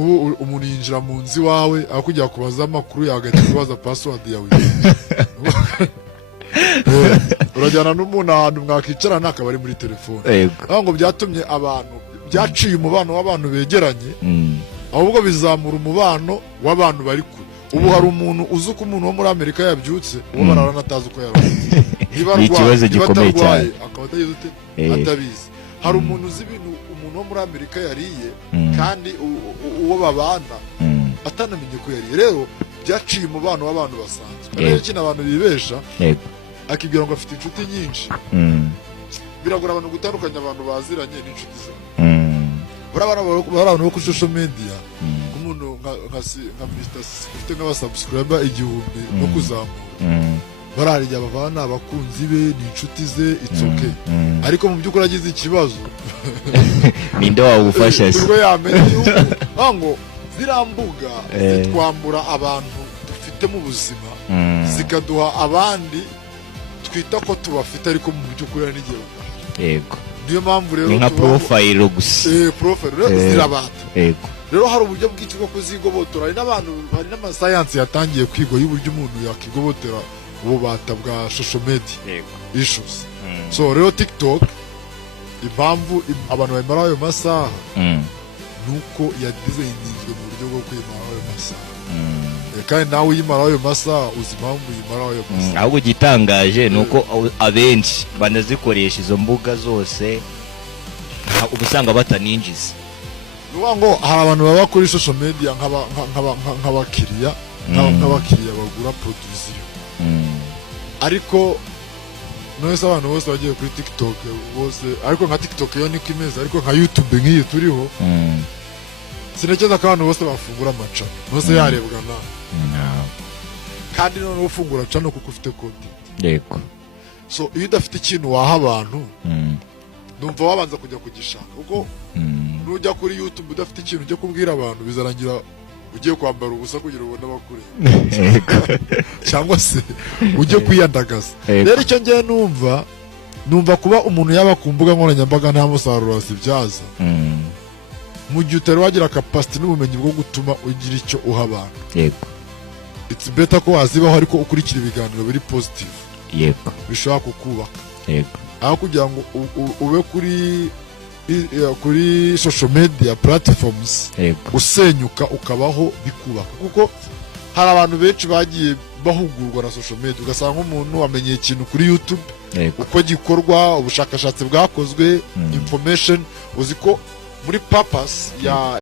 nk'ubu umuntu yinjira mu nzu iwawe aho kujya kubaza amakuru yawe agahita kubaza password yawe urajyana n'umuntu ahantu mwakicarana akaba ari muri telefone aho ngo byatumye abantu byaciye umubano w'abantu begeranye ahubwo bizamura umubano w'abantu bari kure ubu hari umuntu uzi ko umuntu wo muri Amerika yabyutse uwo bararana atazi uko yabaye ni ikibazo gikomeye cyane akaba atagize atabizi hari umuntu uzi ibintu umuntu wo muri Amerika yariye kandi uwo babana atanamenye ko yariye rero byaciye umubano w'abantu basanzwe rero kino abantu bibesha akibwira ngo afite inshuti nyinshi biragora abantu gutandukanya abantu baziranye n'inshuti zabo barabana bo kuri social media umuntu nka Mr. ufite nk'abasubscriber 1000 no kuzamura bararya bavana abakunzi be n'inshuti ze it's okay ariko mu by'ukuri agize ikibazo ninde wagufasha se ubwo yamenye yuko ngo zirambuga zitwambura abantu dufite mu buzima zikaduha abandi twita ko tubafite ariko mu by'ukuri n'igihe yego niyo mpamvu rero nka profile gusa profile zirabata yego rero hari uburyo bwinshi bwo kuzigobotora hari n'amasayansi yatangiye kwigwa y'uburyo umuntu yakigobotera ububata bwa social media issues so rero TikTok impamvu abantu bamara ayo masaha nuko yadizayinizwe mu buryo bwo kwimara ayo masaha kandi nawe uyimara ayo masaha uzi impamvu uyimara ayo masaha ahubwo gitangaje nuko abenshi banazikoresha izo mbuga zose ubusanga bataninjiza nuwa ngo hari abantu baba kuri social media nk'abakiriya bagura production ariko nose abantu bose bagiye kuri TikTok bose ariko nka TikTok yo niko imeze ariko nka YouTube nk'iyi turiho sinekeza ko abantu bose bafungura amacano bose yarebwa na kandi none ufungura cano kuko ufite content yego so iyo udafite ikintu waha abantu numva wabanza kujya kugishaka kuko nujya kuri YouTube udafite ikintu ujya kubwira abantu bizarangira ugiye kwambara ubusa kugira ubone abakure cyangwa se ujye kwiyandagaza rero icyo ngiye numva kuba umuntu yaba ku mbuga nkoranyambaga nta musaruro asibyaza mu gihe utari wagira capacity n'ubumenyi bwo gutuma ugira icyo uha abantu yego it's better ko wazibaho ariko ukurikira ibiganiro biri positive yego bishobora kukubaka yego aho kugira ngo ube kuri social media platforms usenyuka ukabaho bikubaka kuko hari abantu benshi bagiye bahugurwa na social media ugasanga nk'umuntu wamenye ikintu kuri YouTube uko gikorwa ubushakashatsi bwakozwe information uzi ko muri purpose ya